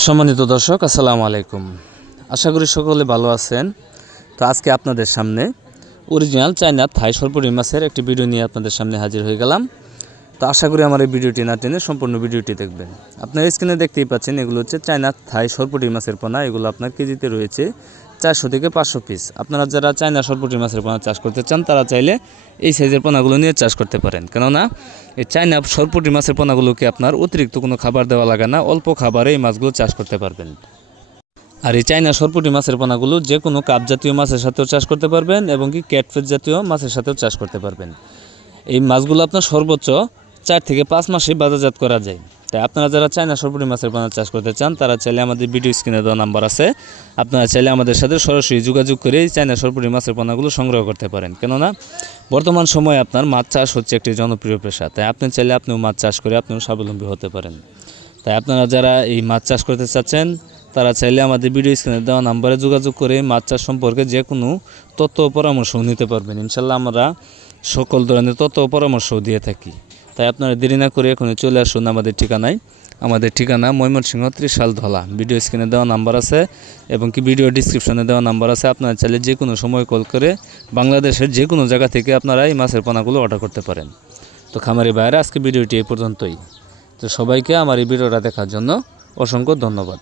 সম্মানিত দর্শক, আসসালামু আলাইকুম। আশা করি সকলে ভালো আছেন। তো আজকে আপনাদের সামনে অরিজিনাল চায়না থাই সরপুঁটি মাছের একটি ভিডিও নিয়ে আপনাদের সামনে হাজির হয়ে গেলাম। তো আশা করি আমার এই ভিডিওটি না টেনে সম্পূর্ণ ভিডিওটি দেখবেন। আপনার স্ক্রিনে দেখতেই পাচ্ছেন, এগুলো হচ্ছে চায়না থাই সরপুঁটি মাছের পোনা। এগুলো আপনার কেজিতে রয়েছে 400 থেকে 500 পিস। আপনারা যারা চায়না সরপুঁটি মাছের পোনা চাষ করতে চান, তারা চাইলে এই সাইজের পোনাগুলো নিয়ে চাষ করতে পারেন। কেননা এই চায়না সরপুঁটি মাছের পোনাগুলোকে আপনার অতিরিক্ত কোনো খাবার দেওয়া লাগে না, অল্প খাবারে এই মাছগুলো চাষ করতে পারবেন। আর এই চায়না সরপুঁটি মাছের পোনাগুলো যে কোনো কাপ জাতীয় মাছের সাথেও চাষ করতে পারবেন এবং কি ক্যাটফিশ জাতীয় মাছের সাথেও চাষ করতে পারবেন। এই মাছগুলো আপনার সর্বোচ্চ 4 থেকে 5 মাসে বাজারজাত করা যায়। তাই আপনারা যারা চায়না সরপুঁটি মাছের পোনা চাষ করতে চান, তারা চাইলে আমাদের ভিডিও স্ক্রিনে দেওয়া নাম্বার আছে, আপনারা চাইলে আমাদের সাথে সরাসরি যোগাযোগ করে এই চায়না সরপুঁটি মাছের পোনাগুলো সংগ্রহ করতে পারেন। কেননা বর্তমান সময়ে আপনার মাছ চাষ হচ্ছে একটি জনপ্রিয় পেশা। তাই আপনি চাইলে আপনিও মাছ চাষ করে আপনিও স্বাবলম্বী হতে পারেন। তাই আপনারা যারা এই মাছ চাষ করতে চাচ্ছেন, তারা চাইলে আমাদের ভিডিও স্ক্রিনে দেওয়া নাম্বারে যোগাযোগ করে মাছ চাষ সম্পর্কে যে কোনো তথ্য ও পরামর্শ নিতে পারবেন। ইনশাল্লাহ আমরা সকল ধরনের তথ্য ও পরামর্শ দিয়ে থাকি। তাই আপনারা দেরি না করে এখনই চলে আসুন আমাদের ঠিকানায়। আমাদের ঠিকানা ময়মনসিংহ ত্রিশাল ধলা। ভিডিও স্ক্রিনে দেওয়া নাম্বার আছে এবং কি ভিডিও ডিসক্রিপশনে দেওয়া নাম্বার আছে। আপনারা চাইলে যে কোনো সময় কল করে বাংলাদেশের যে কোনো জায়গা থেকে আপনারা এই মাছের পোনাগুলো অর্ডার করতে পারেন। তো খামারি ভাইয়েরা, আজকে ভিডিওটি এই পর্যন্তই। তো সবাইকে আমার এই ভিডিওটা দেখার জন্য অসংখ্য ধন্যবাদ।